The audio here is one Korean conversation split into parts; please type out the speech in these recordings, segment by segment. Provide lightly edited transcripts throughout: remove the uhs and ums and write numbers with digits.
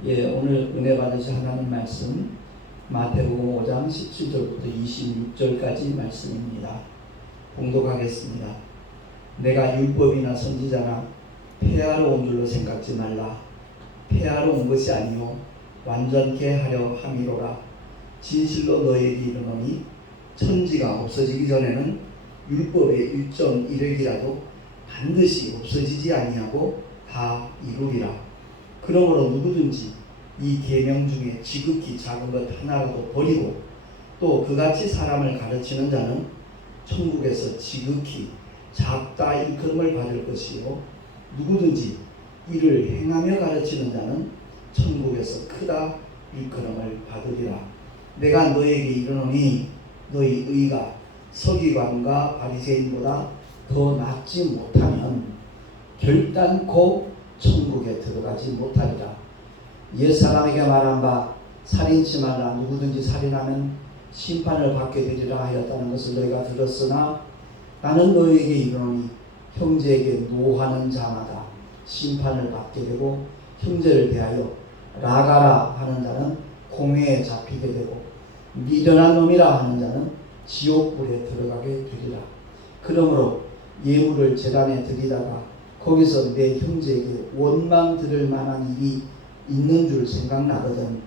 오늘 은혜 받으실 하나님 말씀 마태복음 5장 17절부터 26절까지 말씀입니다. 봉독하겠습니다. 내가 율법이나 선지자나 폐하러 온 줄로 생각지 말라. 폐하러 온 것이 아니요 완전케 하려 함이로라. 진실로 너희에게 이르노니 천지가 없어지기 전에는 율법의 일정 이르기라도 반드시 없어지지 아니하고 다 이루리라. 그러므로 누구든지 이 계명 중에 지극히 작은 것 하나라도 버리고 또 그같이 사람을 가르치는 자는 천국에서 지극히 작다 일컬음을 받을 것이요 누구든지 이를 행하며 가르치는 자는 천국에서 크다 일컬음을 받으리라. 내가 너에게 이르노니 너희 의가 서기관과 바리새인보다 더 낫지 못하면 결단코 천국에 들어가지 못하리라. 옛사람에게 말한 바 살인치 말라. 누구든지 살인하면 심판을 받게 되리라 하였다는 것을 너희가 들었으나 나는 너희에게 이르노니 형제에게 노하는 자마다 심판을 받게 되고 형제를 대하여 라가라 하는 자는 공회에 잡히게 되고 미련한 놈이라 하는 자는 지옥불에 들어가게 되리라. 그러므로 예물을 제단에 드리다가 거기서 내 형제에게 원망 들을 만한 일이 있는 줄 생각나거든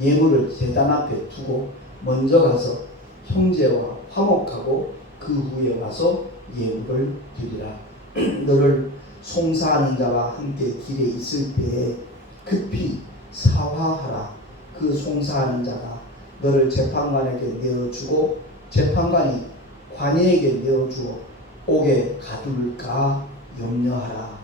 예물을 제단 앞에 두고 먼저 가서 형제와 화목하고 그 후에 와서 예물을 드리라. 너를 송사하는 자와 함께 길에 있을 때에 급히 사화하라. 그 송사하는 자가 너를 재판관에게 내어주고 재판관이 관이에게 내어주어 옥에 가둘까 염려하라.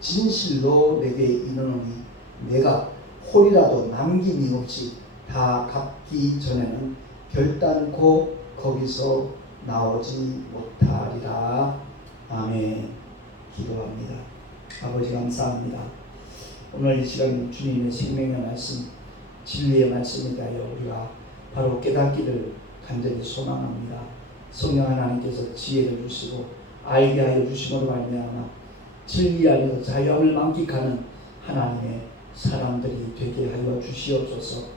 진실로 내게 이르노니 내가 홀이라도 남김이 없이 다 갚기 전에는 결단코 거기서 나오지 못하리라. 아멘. 기도합니다. 아버지 감사합니다. 오늘 이 시간 주님의 생명의 말씀 진리의 말씀에 대하여 우리가 바로 깨닫기를 간절히 소망합니다. 성령 하나님께서 지혜를 주시고 알게 하여 주심으로 말미암아 진리 안에서 자유함을 만끽하는 하나님의 사람들이 되게 하여 주시옵소서.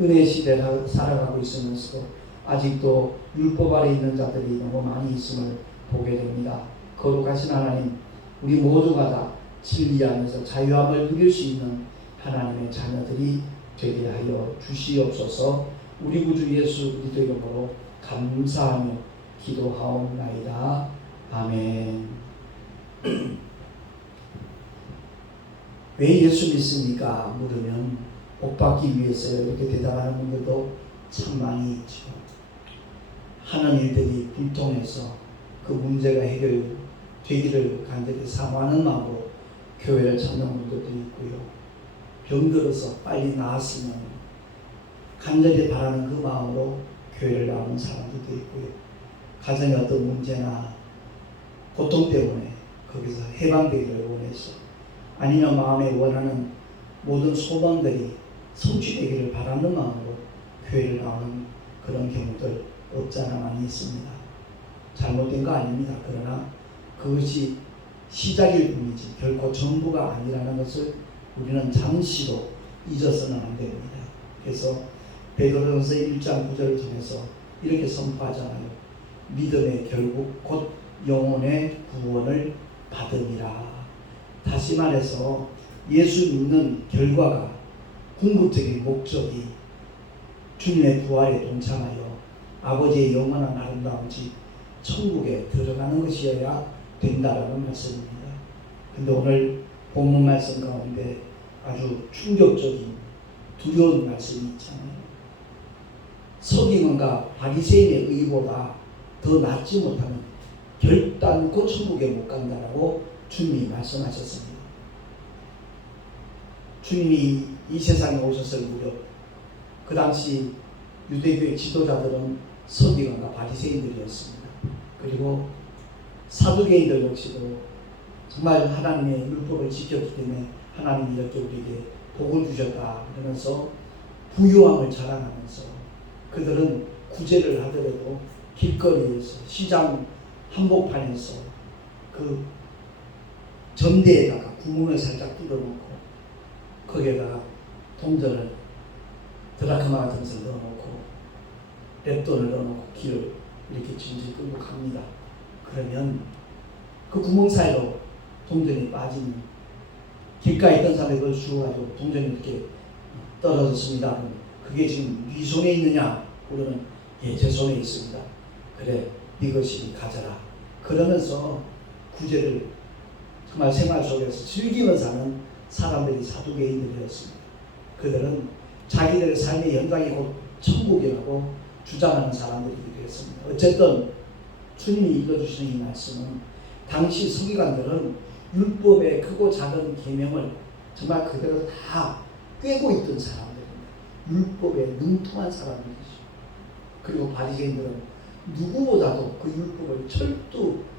은혜 시대를 살아가고 있으면서도 아직도 율법 아래 있는 자들이 너무 많이 있음을 보게 됩니다. 거룩하신 하나님, 우리 모두가 다 진리 안에서 자유함을 누릴 수 있는 하나님의 자녀들이 되게 하여 주시옵소서. 우리 구주 예수 그리스도 이름으로 감사하며 기도하옵나이다. 아멘. 왜 예수 믿습니까? 물으면 복 받기 위해서요. 이렇게 대답하는 분들도 참 많이 있죠. 하는 일들이 불통해서 그 문제가 해결되기를 간절히 사모하는 마음으로 교회를 찾는 분들도 있고요. 병들어서 빨리 나았으면 간절히 바라는 그 마음으로 교회를 나오는 사람들도 있고요. 가정의 어떤 문제나 고통 때문에 거기서 해방되기를 원해서 아니면 마음에 원하는 모든 소망들이 성취되기를 바라는 마음으로 교회를 나오는 그런 경우들 없잖아 많이 있습니다. 잘못된 거 아닙니다. 그러나 그것이 시작일 뿐이지 결코 전부가 아니라는 것을 우리는 잠시도 잊어서는 안 됩니다. 그래서 베드로전서 1장 9절을 통해서 이렇게 선포하잖아요. 믿음의 결국 곧 영혼의 구원을 받으리라. 다시 말해서 예수 믿는 결과가 궁극적인 목적이 주님의 부활에 동참하여 아버지의 영원한 아름다운 집 천국에 들어가는 것이어야 된다라는 말씀입니다. 근데 오늘 본문 말씀 가운데 아주 충격적인 두려운 말씀이 있잖아요. 서기관과 바리새인의 의보다 더 낫지 못하면 결단코 천국에 못 간다라고 주님이 말씀하셨습니다. 주님이 이 세상에 오셨을 무렵 그 당시 유대교의 지도자들은 서기관과 바리새인들이었습니다. 그리고 사두개인들 역시도 정말 하나님의 율법을 지켰기 때문에 하나님이 이렇게 우리에게 복을 주셨다 그러면서 부유함을 자랑하면서 그들은 구제를 하더라도 길거리에서 시장 한복판에서 그 전대에다가 구멍을 살짝 뚫어놓고 거기에다가 동전을 드라크마 같은 것을 넣어놓고 랩돈을 넣어놓고 길을 이렇게 질질 끌고 갑니다. 그러면 그 구멍 사이로 동전이 빠지면 길가에 있던 사람이 그걸 주워가지고 동전이 이렇게 떨어졌습니다. 그게 지금 네 손에 있느냐? 우리는 예, 제 손에 있습니다. 그래, 네 것이니 가져라. 그러면서 구제를 정말 생활 속에서 즐기며 사는 사람들이 사두개인들이었습니다. 그들은 자기들의 삶의 연장이 곧 천국이라고 주장하는 사람들이 되었습니다. 어쨌든 주님이 읽어주시는 이 말씀은 당시 서기관들은 율법의 크고 작은 계명을 정말 그대로 다 꿰고 있던 사람들입니다. 율법에 능통한 사람들이죠. 그리고 바리새인들은 누구보다도 그 율법을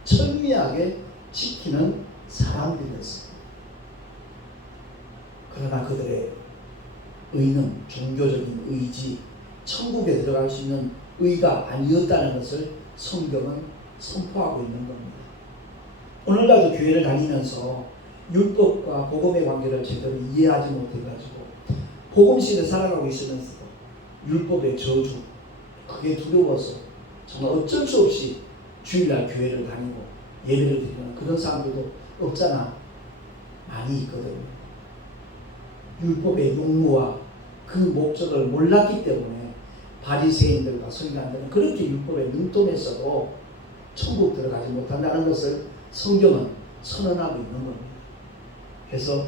철미하게 지키는 사람들이었습니다. 그러나 그들의 의는 종교적인 의지, 천국에 들어갈 수 있는 의가 아니었다는 것을 성경은 선포하고 있는 겁니다. 오늘날도 교회를 다니면서 율법과 복음의 관계를 제대로 이해하지 못해가지고 복음시대에 살아가고 있으면서도 율법의 저주, 그게 두려워서 정말 어쩔 수 없이 주일날 교회를 다니고 예배를 드리는 그런 사람들도 없잖아. 많이 있거든요. 율법의 용무와 그 목적을 몰랐기 때문에 바리새인들과 서기관들은 그렇게 율법에 능통했어도 천국 들어가지 못한다는 것을 성경은 선언하고 있는 겁니다. 그래서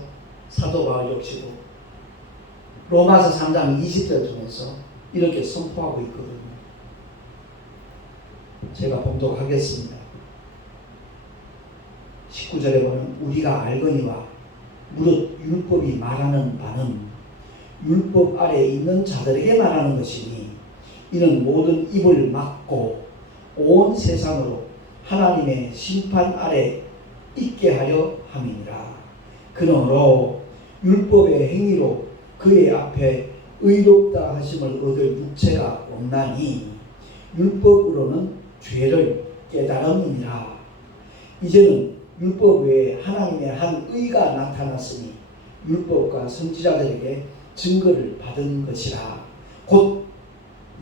사도 바울 역시도 로마서 3장 20절을 통해서 이렇게 선포하고 있거든요. 제가 봉독하겠습니다. 19절에 보면 우리가 알거니와 무릇 율법이 말하는 바는 율법 아래에 있는 자들에게 말하는 것이니 이는 모든 입을 막고 온 세상으로 하나님의 심판 아래 있게 하려 함이니라. 그러므로 율법의 행위로 그의 앞에 의롭다 하심을 얻을 육체가 없나니 율법으로는 죄를 깨달음이니라. 이제는 율법 외에 하나님의 한 의가 나타났으니 율법과 선지자들에게 증거를 받은 것이라. 곧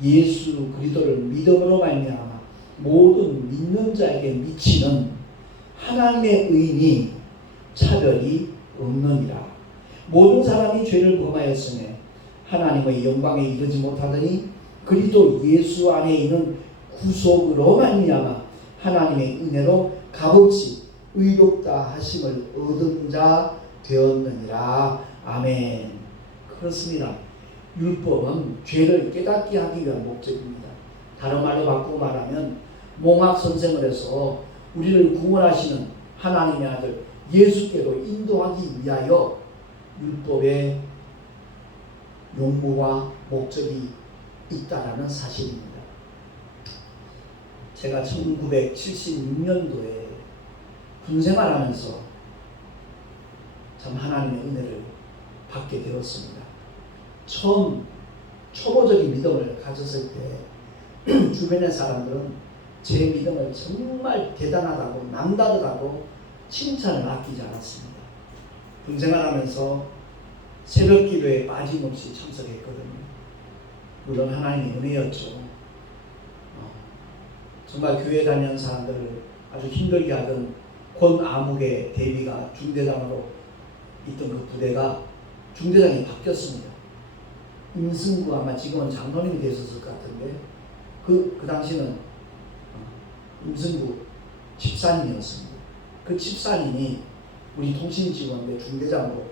예수 그리스도를 믿음으로 말미암아 모든 믿는 자에게 미치는 하나님의 의니 차별이 없느니라. 모든 사람이 죄를 범하였으며 하나님의 영광에 이르지 못하더니 그리스도 예수 안에 있는 구속으로 말미암아 하나님의 은혜로 값없이 의롭다 하심을 얻은 자 되었느니라. 아멘. 그렇습니다. 율법은 죄를 깨닫게 하기 위한 목적입니다. 다른 말로 바꾸고 말하면 몽학 선생을 해서 우리를 구원하시는 하나님의 아들 예수께로 인도하기 위하여 율법의 용무와 목적이 있다라는 사실입니다. 제가 1976년도에 군생활하면서 참 하나님의 은혜를 받게 되었습니다. 처음 초보적인 믿음을 가졌을 때 주변의 사람들은 제 믿음을 정말 대단하다고 남다르다고 칭찬을 아끼지 않았습니다. 군생활하면서 새벽 기도에 빠짐없이 참석했거든요. 물론 하나님의 은혜였죠. 정말 교회 다니는 사람들을 아주 힘들게 하던 권아묵의 대비가 중대장으로 있던 그 부대가 중대장이 바뀌었습니다. 임승구 아마 지금은 장로님이 되셨을 것 같은데 그 당시는 임승구 집사님이었습니다. 그 집사님이 우리 통신직원의 중대장으로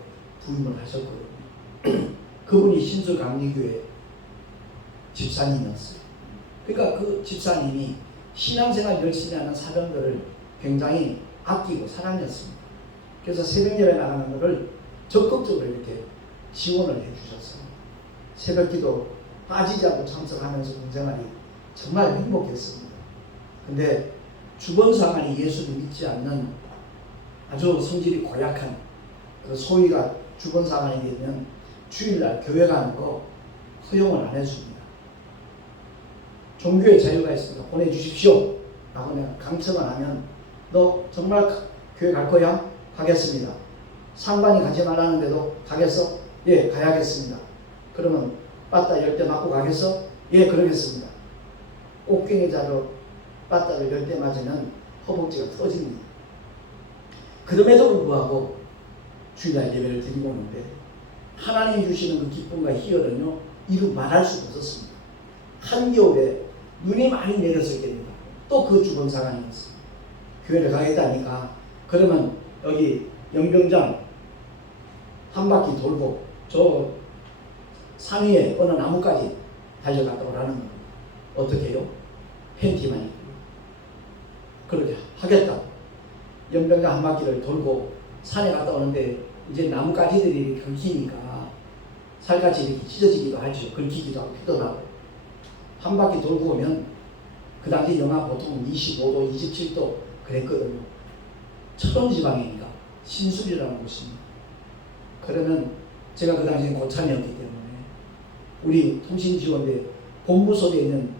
부임을 하셨거든요. 그분이 신수감리교회 집사님이었어요. 그러니까 그 집사님이 신앙생활 열심히 하는 사병들을 굉장히 아끼고 사랑했습니다. 그래서 새벽 예배 나가는 것을 적극적으로 이렇게 지원을 해주셨어요. 새벽 기도 빠지지 않고 참석하면서 군생활이 정말 행복했습니다. 근데 주변 사람이 예수를 믿지 않는 아주 성질이 고약한 그 소위가 주변 사람이 되면 주일날 교회 가는 거 허용을 안 해줍니다. 종교의 자유가 있으니까 보내주십시오 라고 내가 강청을 하면 너 정말 교회 갈 거야? 가겠습니다. 상관이 가지 말라는데도 가겠어? 예, 가야겠습니다. 그러면 빠따 10대 맞고 가겠어? 예, 그러겠습니다. 옥경의 자로 빠따를 10대 맞으면 허벅지가 터집니다. 그럼에도 불구하고 주일날 예배를 드리고 오는데 하나님이 주시는 그 기쁨과 희열은요, 이루 말할 수가 없었습니다. 한겨울에 눈이 많이 내렸을 때입니다. 또 그 주변 상황이었어요. 교회를 가겠다니까 그러면 여기 연병장 한 바퀴 돌고 저 산 위에 어느 나무까지 달려갔다 오라는 겁니다. 어떻게 해요? 팬티만 입고 그렇게 하겠다. 연병장 한 바퀴를 돌고 산에 갔다 오는데 이제 나뭇가지들이 긁히니까 살같이 이렇게 찢어지기도 하죠. 긁히기도 하고 피도 나고. 한 바퀴 돌고 오면 그 당시 영하 보통 25도, 27도 그랬거든요. 철원지방이니까 신술이라는 곳입니다. 그러면 제가 그 당시에 고참이었기 때문에 우리 통신지원대 본부석에 있는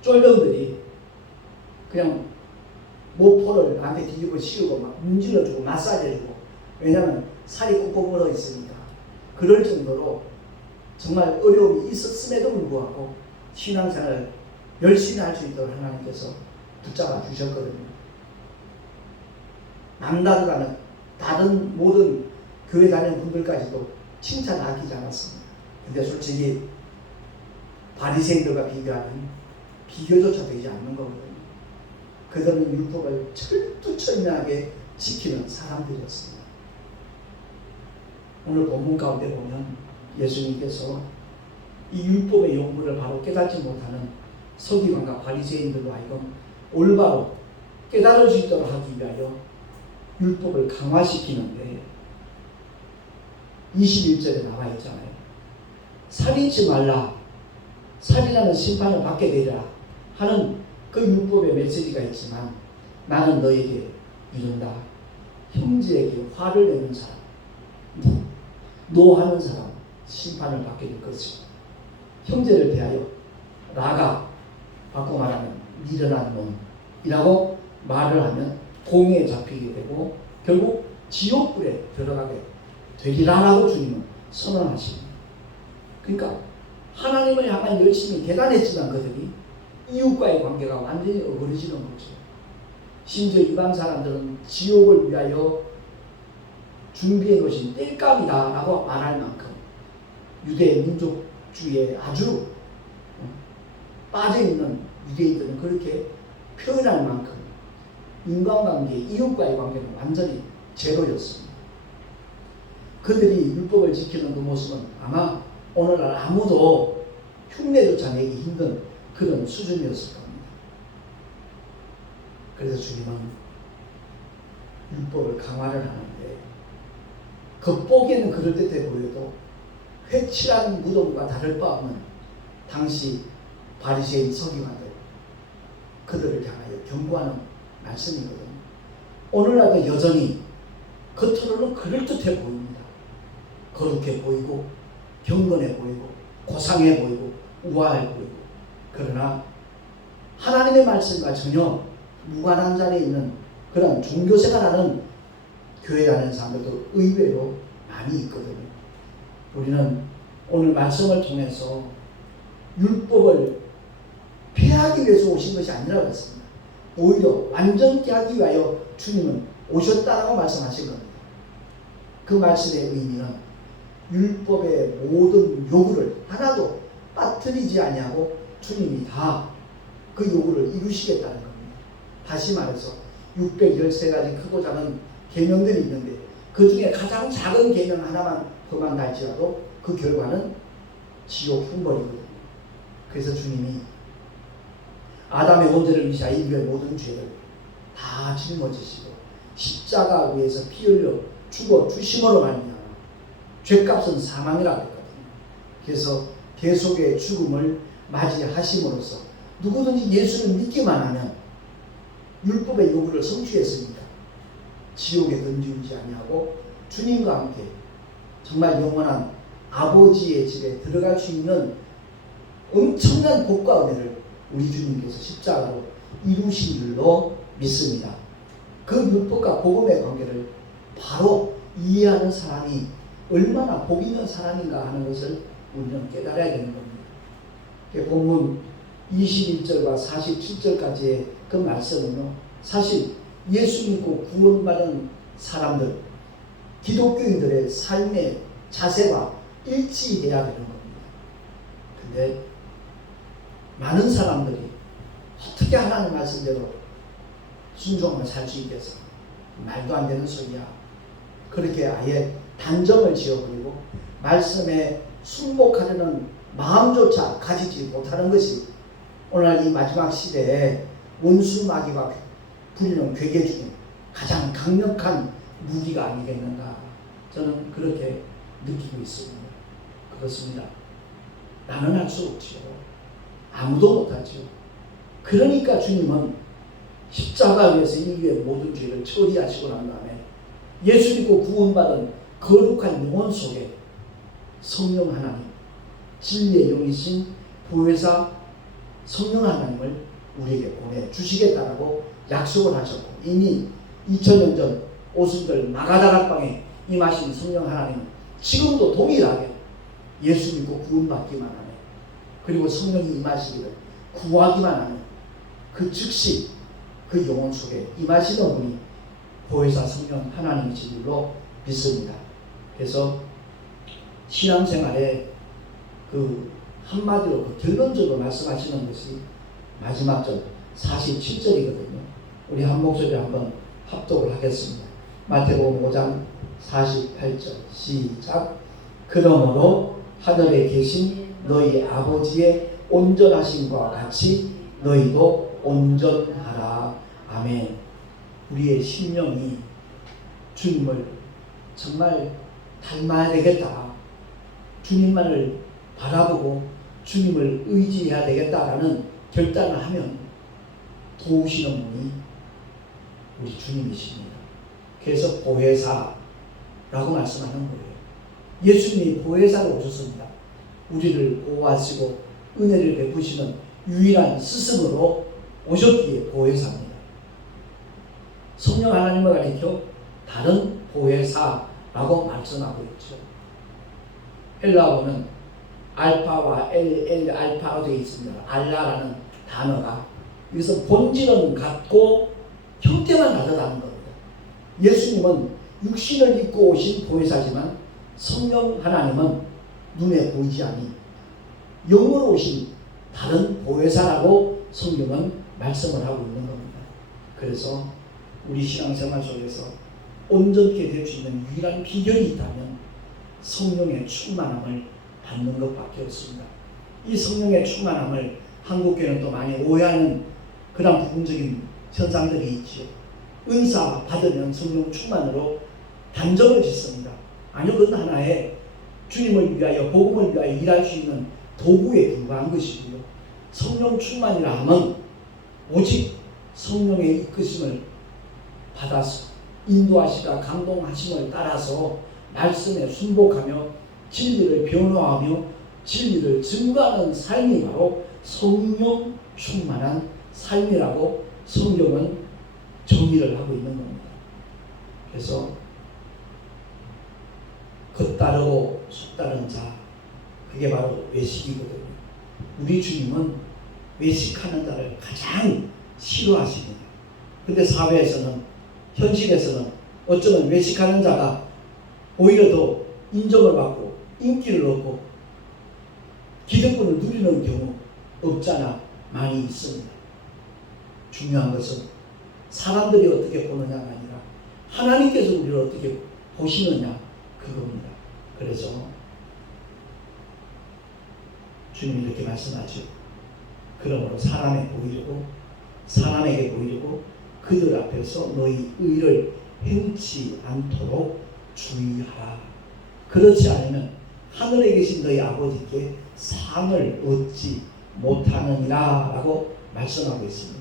쫄병들이 그냥 모포를 나한테 뒤집어 씌우고 막 문질러주고 마사지해주고, 왜냐하면 살이 꽁꽁 얼어 있으니까. 그럴 정도로 정말 어려움이 있었음에도 불구하고 신앙생활을 열심히 할 수 있도록 하나님께서 붙잡아 주셨거든요. 남다르다는 다른 모든 교회 다니는 분들까지도 칭찬 아끼지 않았습니다. 근데 솔직히 바리새인들과 비교하면 비교조차 되지 않는 거거든요. 그들은 율법을 철두철미하게 지키는 사람들이었습니다. 오늘 본문 가운데 보면 예수님께서 이 율법의 용무를 바로 깨닫지 못하는 서기관과 바리새인들로 하여금 올바로 깨달을 수 있도록 하기 위하여 율법을 강화시키는데 21절에 나와 있잖아요. 살인치 말라, 살인하는 심판을 받게 되리라 하는 그 율법의 메시지가 있지만, 나는 너에게 이른다. 형제에게 화를 내는 사람, 노하는 사람 심판을 받게 될 것이고, 형제를 대하여 라가, 바꿔 말하면 미련한 놈이라고 말을 하면 공에 잡히게 되고 결국 지옥불에 들어가게 되리라라고 주님은 선언하십니다. 그러니까 하나님을 향한 열심이 대단했지만 그들이 이웃과의 관계가 완전히 어그러지는 거죠. 심지어 이방 사람들은 지옥을 위하여 준비해 놓으신 땔감이다 라고 말할 만큼 유대 민족주의에 아주 빠져있는 유대인들은 그렇게 표현할 만큼 인간관계, 이웃과의 관계는 완전히 제로였습니다. 그들이 율법을 지키는 그 모습은 아마 오늘날 아무도 흉내조차 내기 힘든 그런 수준이었을 겁니다. 그래서 주님은 율법을 강화를 하는데 겉보기에는 그럴듯해 보여도 회칠한 무덤과 다를 바 없는 당시 바리새인 서기관들, 그들을 향하여 경고하는 말씀이거든요. 오늘날도 여전히 겉으로는 그럴듯해 보입니다. 거룩해 보이고 경건해 보이고 고상해 보이고 우아해 보이고, 그러나 하나님의 말씀과 전혀 무관한 자리에 있는 그런 종교생활하는 교회 다니는 사람들도 의외로 많이 있거든요. 우리는 오늘 말씀을 통해서 율법을 폐하기 위해서 오신 것이 아니라 그렇습니다. 오히려 완전케 하기 위하여 주님은 오셨다라고 말씀하신 겁니다. 그 말씀의 의미는 율법의 모든 요구를 하나도 빠뜨리지 아니하고 주님이 다 그 요구를 이루시겠다는 겁니다. 다시 말해서 613가지 크고 작은 계명들이 있는데 그 중에 가장 작은 계명 하나만 범한다 할지라도 그 결과는 지옥 형벌이거든요. 그래서 주님이 아담의 원죄를 위시하여 인류의 모든 죄를 다 짊어지시고 십자가 위에서 피 흘려 죽어 주심으로 말미암아 죄값은 사망이라고 했거든요. 그래서 대속의 죽음을 맞이하심으로써 누구든지 예수를 믿기만 하면 율법의 요구를 성취했습니다. 지옥에 던지지 아니하고 주님과 함께 정말 영원한 아버지의 집에 들어갈 수 있는 엄청난 복과 은혜를 우리 주님께서 십자가로 이루신 줄로 믿습니다. 그 율법과 복음의 관계를 바로 이해하는 사람이 얼마나 복 있는 사람인가 하는 것을 우리는 깨달아야 되는 겁니다. 본문 21절과 47절까지의 그 말씀은요, 사실 예수 믿고 구원받은 사람들, 기독교인들의 삶의 자세와 일치해야 되는 겁니다. 근데 많은 사람들이 어떻게 하나님 말씀대로 순종하며 살 수 있겠어? 말도 안 되는 소리야. 그렇게 아예 단정을 지어버리고 말씀에 순복하려는 마음조차 가지지 못하는 것이 오늘 이 마지막 시대에 원수 마귀가 부리는 괴계 중에 가장 강력한 무기가 아니겠는가, 저는 그렇게 느끼고 있습니다. 그렇습니다. 나는 할 수 없지요. 아무도 못하지요. 그러니까 주님은 십자가 위에서 인류의 모든 죄를 처리하시고 난 다음에 예수 믿고 구원받은 거룩한 영혼 속에 성령 하나님, 진리의 영이신 보혜사 성령 하나님을 우리에게 보내주시겠다라고 약속을 하셨고, 이미 2000년 전 오순절 마가다락방에 임하신 성령 하나님은 지금도 동일하게 예수 믿고 구원받기만 하네, 그리고 성령이 임하시기를 구하기만 하는 그 즉시 그 영혼 속에 임하시는 분이 보혜사 성령 하나님이신 줄로 믿습니다. 그래서 신앙생활에 그 한마디로 그 결론적으로 말씀하시는 것이 마지막 절 47절이거든요. 우리 한 목소리로 한번 합독을 하겠습니다. 마태복음 5장 48절 시작. 그러므로 하늘에 계신 너희 아버지의 온전하심과 같이 너희도 온전하라. 아멘. 우리의 심령이 주님을 정말 닮아야 되겠다, 주님만을 바라보고 주님을 의지해야 되겠다라는 결단을 하면 도우시는 분이 우리 주님이십니다. 그래서 보혜사라고 말씀하는 거예요. 예수님이 보혜사로 오셨습니다. 우리를 보호하시고 은혜를 베푸시는 유일한 스승으로 오셨기에 보혜사입니다. 성령 하나님을 가리켜 다른 보혜사라고 말씀하고 있죠. 헬라어는 알파와 엘 알파로 되어 있습니다. 알라라는 단어가 여기서 본질은 같고 형태만 다르다는 겁니다. 예수님은 육신을 입고 오신 보혜사지만 성령 하나님은 눈에 보이지 않니 영으로 오신 다른 보혜사라고 성경은 말씀을 하고 있는 겁니다. 그래서 우리 신앙생활 속에서 온전케 될 수 있는 유일한 비결이 있다면 성령의 충만함을 받는 것밖에 없습니다. 이 성령의 충만함을 한국교회는 또 많이 오해하는 그런 부분적인 현상들이 있죠. 은사 받으면 성령 충만으로 단정을 짓습니다. 아니요, 그건 하나의 주님을 위하여 복음을 위하여 일할 수 있는 도구에 불과한 것이고요. 성령 충만이라 하면 오직 성령의 이끄심을 받아서 인도하시가 감동하심을 따라서 말씀에 순복하며 진리를 변호하며 진리를 증거하는 삶이 바로 성령 충만한 삶이라고 성경은 정의를 하고 있는 겁니다. 그래서 겉다르고 속다른 자, 그게 바로 외식이거든요. 우리 주님은 외식하는 자를 가장 싫어하십니다. 근데 사회에서는, 현실에서는 어쩌면 외식하는 자가 오히려 더 인정을 받고 인기를 얻고 기득권을 누리는 경우 없잖아 많이 있습니다. 중요한 것은 사람들이 어떻게 보느냐가 아니라 하나님께서 우리를 어떻게 보시느냐, 그겁니다. 그래서 주님이 이렇게 말씀하죠. 그러므로 사람에게 보이려고 그들 앞에서 너희 의를 행치 않도록 주의하라. 그렇지 않으면 하늘에 계신 너희 아버지께 상을 얻지 못하느니라 라고 말씀하고 있습니다.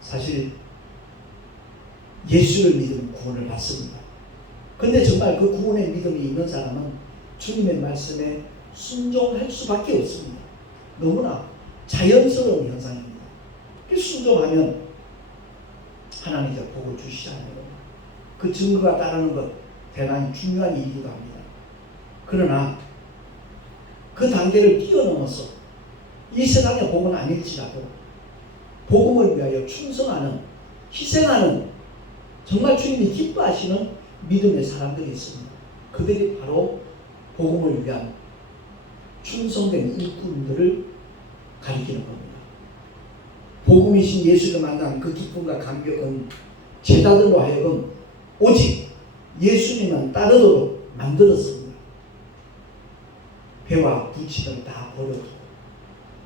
사실 예수를 믿으면 구원을 받습니다. 그런데 정말 그 구원의 믿음이 있는 사람은 주님의 말씀에 순종할 수밖에 없습니다. 너무나 자연스러운 현상입니다. 순종하면 하나님께서 복을 주시지 않는 겁니다. 그 증거가 따르는 것, 대단히 중요한 일이기도 합니다. 그러나 그 단계를 뛰어넘어서 이 세상의 복은 아닐지라도 복음을 위하여 충성하는, 희생하는, 정말 주님이 기뻐하시는 믿음의 사람들이 있습니다. 그들이 바로 복음을 위한 충성된 일꾼들을 가리키는 겁니다. 복음이신 예수를 만난 그 기쁨과 감격은 제자들로 하여금 오직 예수님만 따르도록 만들었습니다. 배와 부치를 다 버려두고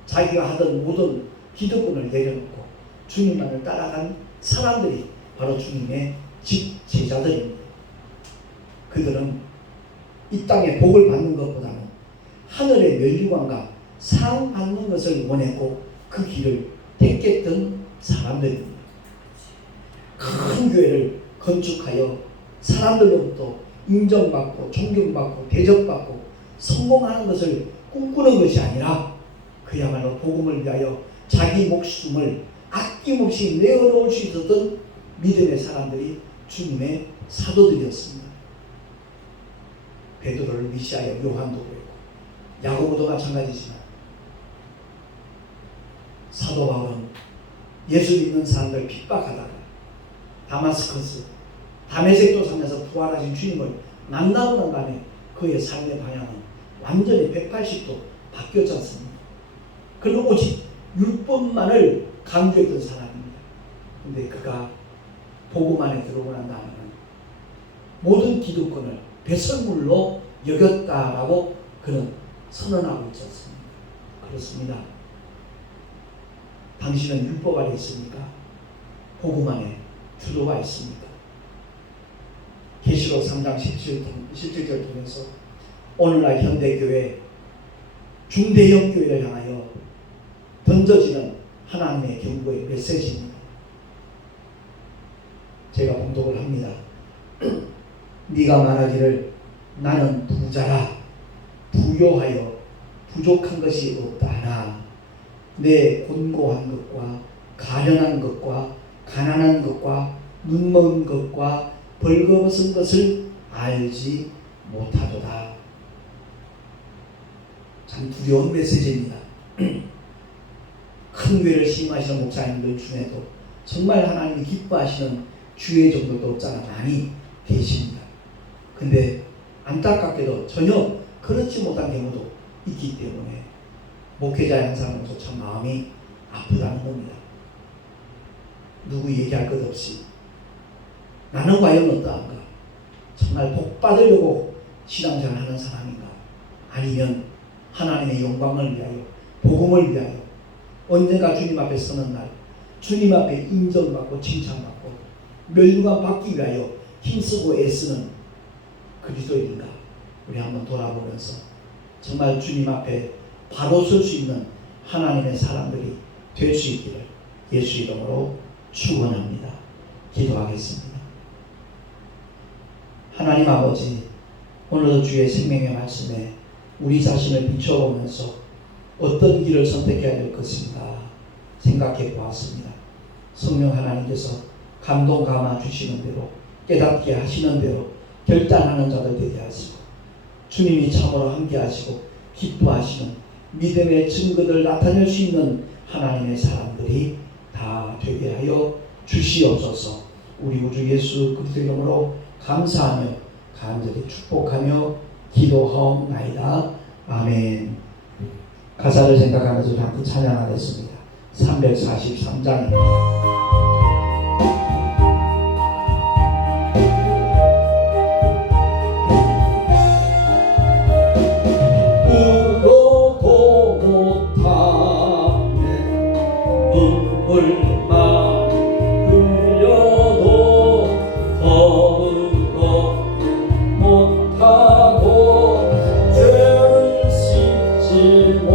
자기가 하던 모든 기득권을 내려놓고 주님만을 따라간 사람들이 바로 주님의 직제자들입니다. 그들은 이 땅에 복을 받는 것보다는 하늘의 면류관과 상 받는 것을 원했고 그 길을 택했던 사람들입니다. 큰 교회를 건축하여 사람들로부터 인정받고 존경받고 대접받고 성공하는 것을 꿈꾸는 것이 아니라 그야말로 복음을 위하여 자기 목숨을 아낌없이 내어놓을 수 있었던 믿음의 사람들이 주님의 사도들이었습니다. 베드로를 위시하여 요한도 그랬고 야고보도 마찬가지지만 사도 바울은 예수 믿는 사람들 핍박하다가 다마스커스, 다메섹도 섬에서 부활하신 주님을 만나고 난 다음에 그의 삶의 방향은 완전히 180도 바뀌었지 않습니까? 그는 오직 율법만을 강조했던 사람입니다. 그런데 그가 복음 안에 들어오고 난 다음에는 모든 기득권을 배설물로 여겼다라고 그는 선언하고 있지 않습니까? 그렇습니다. 당신은 율법 안에 있습니까? 복음 안에 들어와 있습니까? 계시록 3장 17절 통해서 오늘날 현대교회 중대형 교회를 향하여 던져지는 하나님의 경고의 메시지입니다. 제가 봉독을 합니다. 네가 말하기를 나는 부자라 부요하여 부족한 것이 없다 하나 내 곤고한 것과 가련한 것과 가난한 것과 눈먼 것과 벌거벗은 것을 알지 못하도다. 참 두려운 메시지입니다. 큰 교회를 시임하시는 목사님들 중에도 정말 하나님이 기뻐하시는 주의 정도도 없잖아 많이 계십니다. 근데 안타깝게도 전혀 그렇지 못한 경우도 있기 때문에 목회자 양상으로서 참 마음이 아프다는 겁니다. 누구 얘기할 것 없이 나는 과연 어떠한가? 정말 복 받으려고 신앙생활 하는 사람인가? 아니면 하나님의 영광을 위하여 복음을 위하여 언젠가 주님 앞에 서는 날 주님 앞에 인정받고 칭찬받고 멸류관 받기 위하여 힘쓰고 애쓰는 그리스도인인가? 우리 한번 돌아보면서 정말 주님 앞에 바로 설 수 있는 하나님의 사람들이 될 수 있기를 예수 이름으로 축원합니다. 기도하겠습니다. 하나님 아버지, 오늘도 주의 생명의 말씀에 우리 자신을 비춰보면서 어떤 길을 선택해야 될 것인가 생각해 보았습니다. 성령 하나님께서 감동 감아 주시는 대로 깨닫게 하시는 대로 결단하는 자들 되게 하시고 주님이 참으로 함께 하시고 기뻐하시는 믿음의 증거를 나타낼 수 있는 하나님의 사람들이 다 되게 하여 주시옵소서. 우리 우주 예수 그리스도 이름으로 감사하며 간절히 축복하며 기도하옵나이다. 아멘. 가사를 생각하면서 함께 찬양하겠습니다. 343장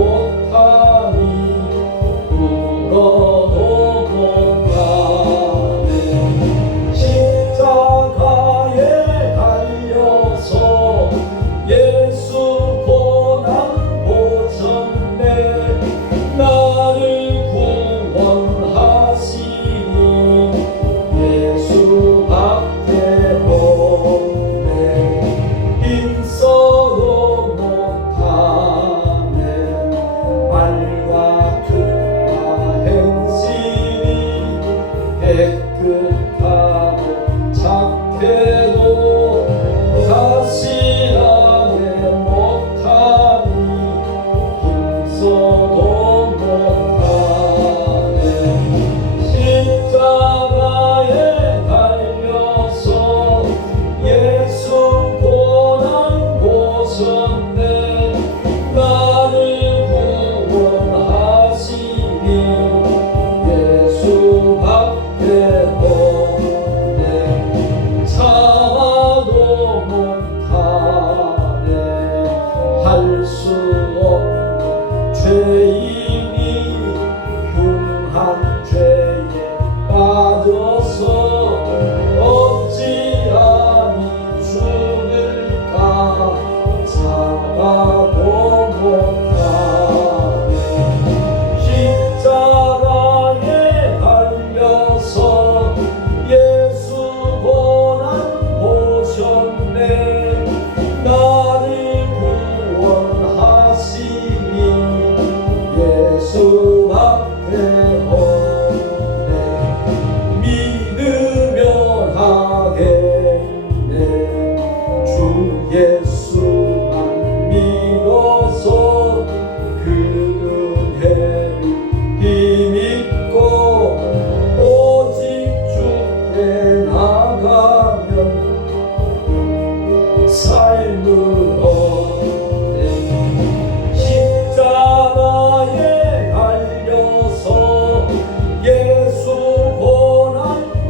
못하니 울어도 못하 살 수 없는 죄인이 흉한 죄에 빠져서 어찌하니 죽을까 잡아도 못하네. 십자가에 달려서 예수 고난 보셨네. 나를 구원하시니 예수밖에 없네. 믿으면 하겠네. 주 예수만 믿어서 그 은혜를 힘입고 오직 주께 나가면 삶을 얻네. 십자가에 달려서 예수 고난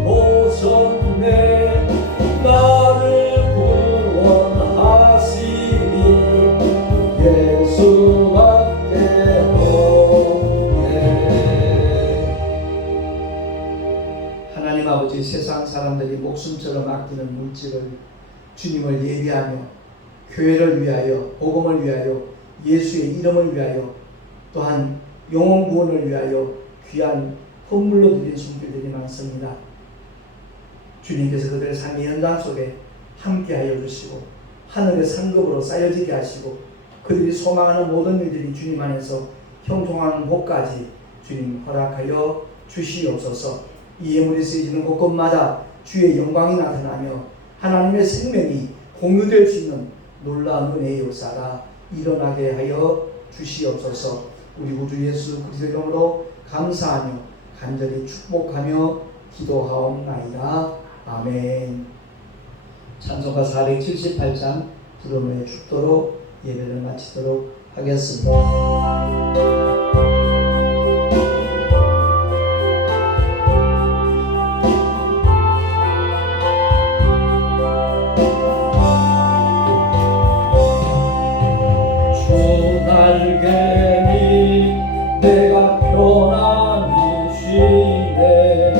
보셨네. 나를 구원하시니 예수밖에 없네. 하나님 아버지, 세상 사람들이 목숨처럼 아끼는 물질을 주님을 예비하며 교회를 위하여, 복음을 위하여, 예수의 이름을 위하여, 또한 영혼 구원을 위하여 귀한 헌물로 드린 손길들이 많습니다. 주님께서 그들의 삶의 현장 속에 함께하여 주시고 하늘의 상급으로 쌓여지게 하시고 그들이 소망하는 모든 일들이 주님 안에서 형통한 곳까지 주님 허락하여 주시옵소서. 이 예물이 쓰여지는 곳곳마다 주의 영광이 나타나며 하나님의 생명이 공유될 수 있는 놀라운 은혜의 역사가 일어나게 하여 주시옵소서. 우리 구주 예수 그리스도 이름으로 감사하며 간절히 축복하며 기도하옵나이다. 아멘. 찬송가 478장 부름의 축도로 예배를 마치도록 하겠습니다. 내가 편안히 쉬네.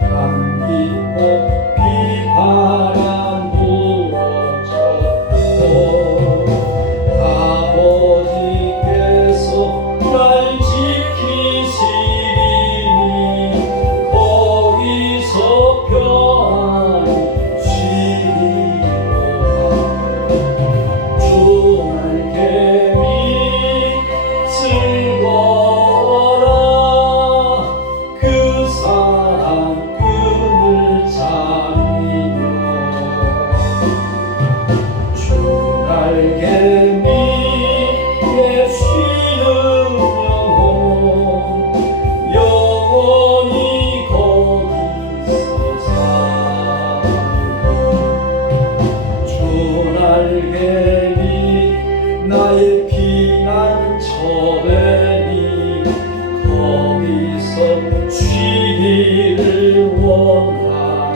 감기 꽃 비바람 불어쳤고 아버지께서 날 지키시니 거기서 편안히 쉬리로다. 주 날개미 즐거워라. 그 사랑 꿈을 잠이며 주 날개미 내 쉬는 영혼이 거기서 살고 주 날개미 나의 피난처배니 거기서 쉬기를 원하노라.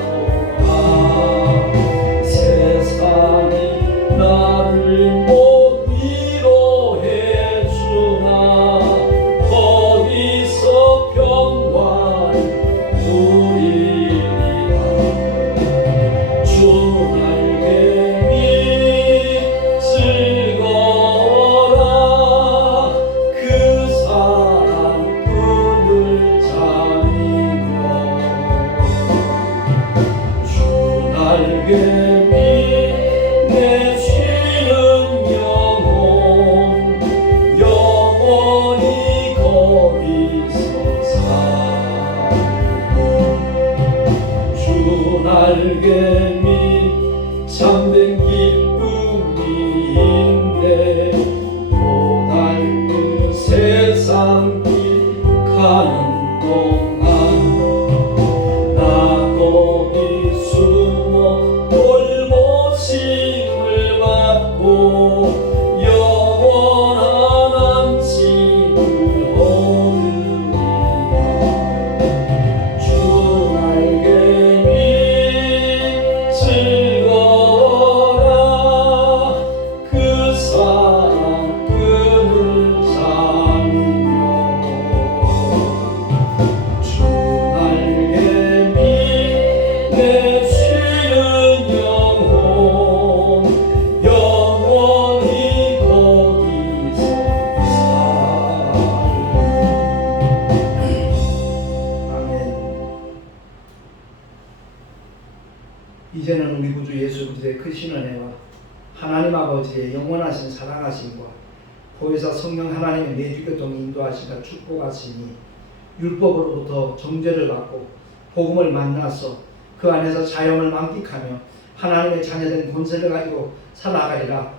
세상이 나를 못 위로해주나 거기서 평화를 누리리라. 주 날개미 즐거워라. 그리스도의 크신 은혜와 하나님 아버지의 영원하신 사랑하심과 보혜사 성령 하나님의 내주교통 인도하심과 축복하시니 율법으로부터 정죄를 받고 복음을 만나서 그 안에서 자영을 만끽하며 하나님의 자녀된 본세를 가지고 살아가리라.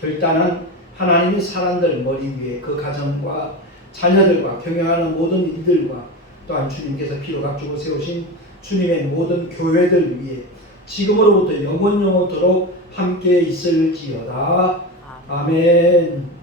결단한 하나님의 사람들 머리 위에 그 가정과 자녀들과 경영하는 모든 이들과 또한 주님께서 피로 값주고 세우신 주님의 모든 교회들 위에 지금으로부터 영원토록 함께 있을지어다. 아멘.